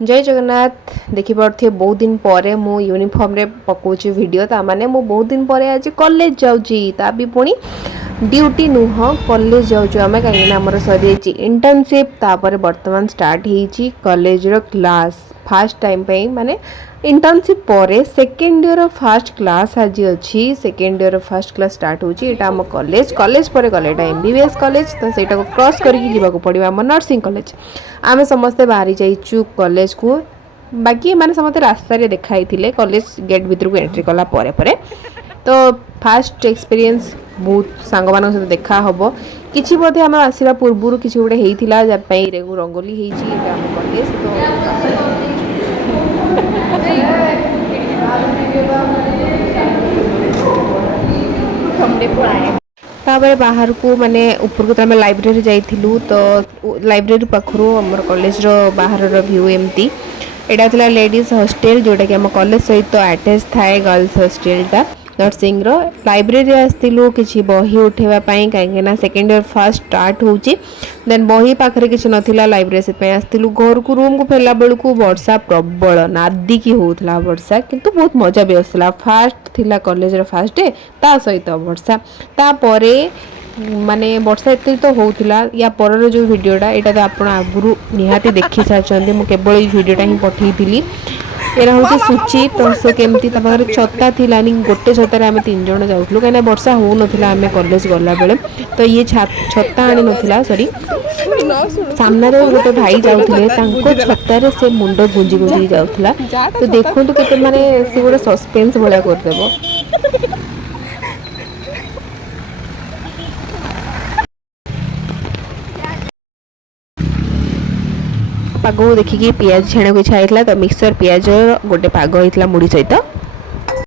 जय जगन्नाथ देखि पारे बहुत दिन पर मु यूनिफॉर्म रे पकाउची वीडियो ता माने मु बहुत दिन पर आज कॉलेज जाउची ता भी पुणी ड्यूटी नुह कॉलेज जाउछु आमे कहीं हमर सरी इंटर्नशिप तापर वर्तमान स्टार्ट हेची कॉलेज रो क्लास फर्स्ट टाइम पे माने इंटर्नशिप पर सेकेंड ईयर फर्स्ट क्लास आज अच्छी second year first class start होची एटा हम कॉलेज कॉलेज पर गले एटा एमबीबीएस कॉलेज तो सेटा को क्रॉस करके जीवा को पड़िबा हम नर्सिंग कॉलेज आमे समस्त बाहरी जाइछु कॉलेज को बाकी माने समस्त रास्ता रे देखाई थिले कॉलेज गेट भीतर को एंट्री कला परे परे तो फास्ट एक्सपीरियंस बहुत सांग मान सहित देखा हबो किछि बोधे हम आसीबा पूर्वरु किछि गोटे हेइथिला जा पई रेगु रंगोली हेइछि एटा हम कॉलेज तो तापर बाहर को माने ऊपर को तमे लाइब्रेरी जाइथिलु तो लाइब्रेरी पाखरु हमर कॉलेज रो बाहर रो व्यू एमती एटा थला लेडीज हॉस्टल जोटा कि हम कॉलेज सहित अटैच थाए गर्ल्स हॉस्टल टा नर्सिंग रो लाइब्रेरी आस्तिलु किछि बही उठेबा पई काहे ना सेकेंड ईयर फर्स्ट स्टार्ट होउची देन बही पाखरे किछि नथिला लाइब्रेरी से पे आस्तिलु घर को रूम को फेला बेल को वर्षा प्रबल नादी की होतला वर्षा किंतु बहुत मजा भी आसला फास्ट थिला कॉलेज रो फर्स्ट डे ता सहित वर्षा ता परे माने वर्षा एते तो होउथिला या परर जो वीडियोटा एटा तो आपण आगुरु निहाती देखि साचंदी मु केवल ई वीडियोटा ही पठेइथिली एरा होची सूची तो से केमती ता पाखरे छत्ता थिलानी गोटे छत्ता रे आमे तीन जण जाउथलु काने वर्षा हो नथिला आमे कॉलेज गला बेले तो ये छत्ता आनी नथिला सॉरी सामने रे गोटे भाई जाउथले तांको छत्ता रे से मुंडो गुंजी गुंजी जाउथला तो देखंतु केते माने से गोटे सस्पेंस भला कर देबो पाग देखिकी पियाज छाणा को इच्छा होता तो मिक्सचर पियाज गोटे पाग होता मुड़ी सहित